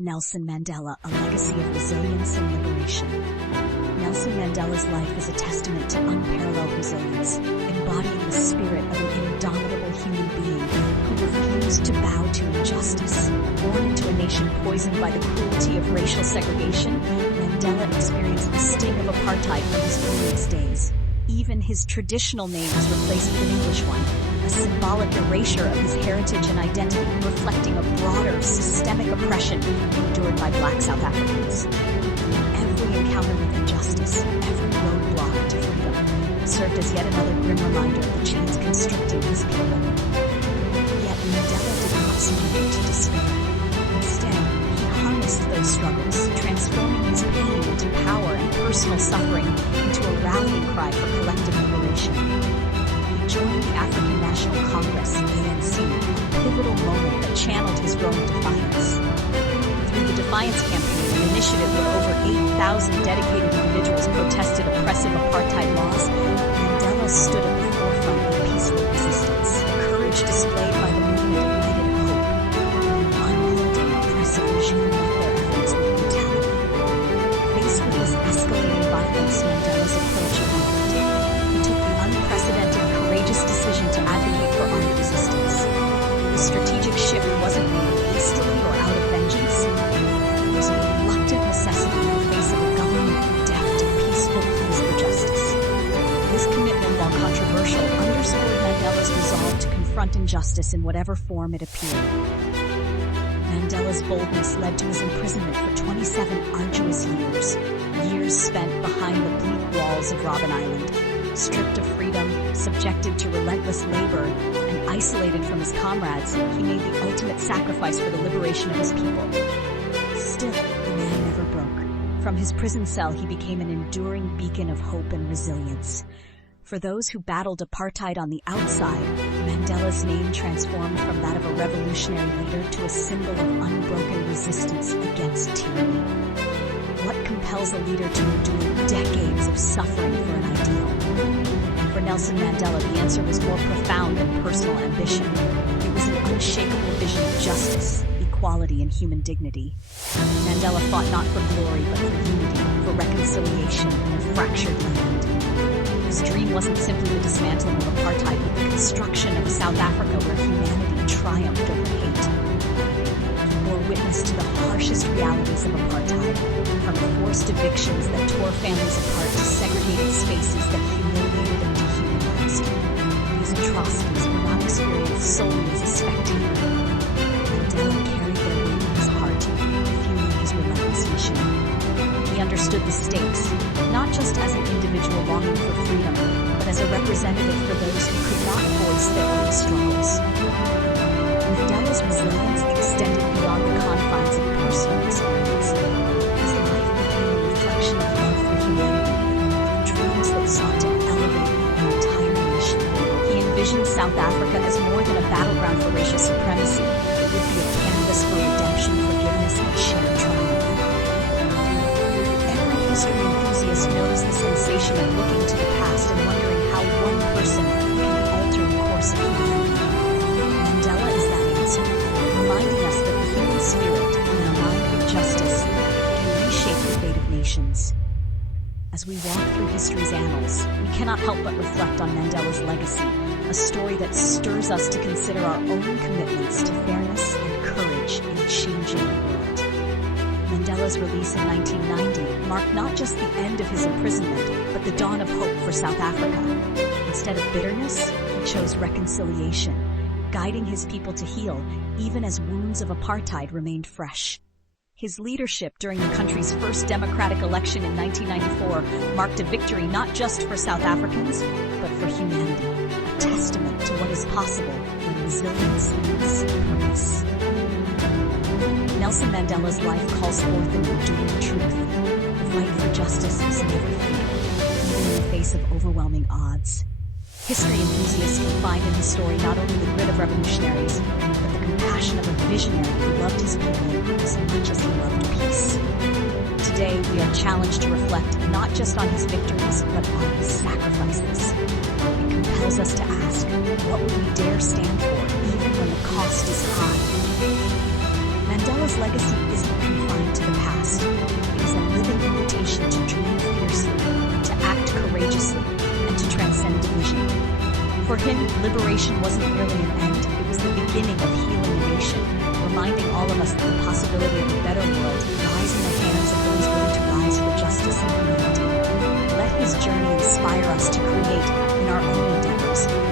Nelson Mandela, a legacy of resilience and liberation. Nelson Mandela's life is a testament to unparalleled resilience, embodying the spirit of an indomitable human being who refused to bow to injustice. Born into a nation poisoned by the cruelty of racial segregation, Mandela experienced the sting of apartheid from his earliest days. Even his traditional name was replaced with an English one, a symbolic erasure of his heritage and identity, reflecting a broader, systemic oppression endured by Black South Africans. Every encounter with injustice, every roadblock to freedom, served as yet another grim reminder of the chains constricting his people. Yet Mandela did not succumb to despair. Instead, he harnessed those struggles, transforming his pain into power and personal suffering into a rallying cry for collective liberation. He joined the African National Congress, ANC, a pivotal moment that channeled his growing defiance. Through the Defiance Campaign, an initiative where over 8,000 dedicated individuals protested oppressive apartheid laws, Mandela stood at the forefront of peaceful resistance. The courage displayed by the movement ignited hope. An unyielding, oppressive regime met their efforts with brutality. Faced with this escalating violence, Mandela's approach evolved. He took the unprecedented, courageous decision to advocate for armed resistance. The strategic shift wasn't made hastily or out of vengeance. It was a reluctant necessity in the face of a government deaf to peaceful pleas for justice. This commitment, while controversial, underscored Mandela's resolve to confront injustice in whatever form it appeared. Mandela's boldness led to his imprisonment for 27 arduous years spent behind the bleak walls of Robben Island. Stripped of freedom, subjected to relentless labor, and isolated from his comrades, he made the ultimate sacrifice for the liberation of his people. Still, the man never broke. From his prison cell, he became an enduring beacon of hope and resilience. For those who battled apartheid on the outside, Mandela's name transformed from that of a revolutionary leader to a symbol of unbroken resistance against tyranny. What compels a leader to endure decades of suffering for an ideal? For Nelson Mandela, the answer was more profound than personal ambition. It was an unshakable vision of justice, equality, and human dignity. Mandela fought not for glory, but for unity, for reconciliation in a fractured land. His dream wasn't simply the dismantling of apartheid, but the construction of a South Africa where humanity triumphed over hate. He bore witness to the harshest realities of apartheid, from forced evictions that tore families apart to segregated spaces that humiliated and dehumanized. These atrocities were not experienced solely as a spectator. Mandela carried their weight in his heart, fueling his relentless mission. He understood the stakes, not just as an individual longing for freedom, but as a representative for those who could not voice their own struggles. Mandela's resilience extended beyond the confines of personal experience. His life became a reflection of love for humanity, of dreams that sought to elevate an entire nation. He envisioned South Africa as more than a battleground for racial supremacy. It would be a canvas for redemption, forgiveness, and shared triumph. History enthusiast knows the sensation of looking to the past and wondering how one person can alter the course of humanity. Mandela is that answer, reminding us that the human spirit, when aligned with justice, can reshape the fate of nations. As we walk through history's annals, we cannot help but reflect on Mandela's legacy, a story that stirs us to consider our own commitments to fairness and courage in a changing world. Mandela's release in 1990 marked not just the end of his imprisonment, but the dawn of hope for South Africa. Instead of bitterness, he chose reconciliation, guiding his people to heal, even as wounds of apartheid remained fresh. His leadership during the country's first democratic election in 1994 marked a victory not just for South Africans, but for humanity, a testament to what is possible when resilience meets purpose. Nelson Mandela's life calls forth an enduring truth. The fight for justice is never futile, even in the face of overwhelming odds. History enthusiasts can find in his story not only the grit of revolutionaries, but the compassion of a visionary who loved his people as much as he loved peace. Today, we are challenged to reflect not just on his victories, but on his sacrifices. It compels us to ask, what would we dare stand for, even when the cost is high? Mandela's legacy isn't For him, liberation wasn't merely an end, it was the beginning of healing a nation, reminding all of us that the possibility of a better world lies in the hands of those willing to rise for justice and humanity. Let his journey inspire us to create, in our own endeavors,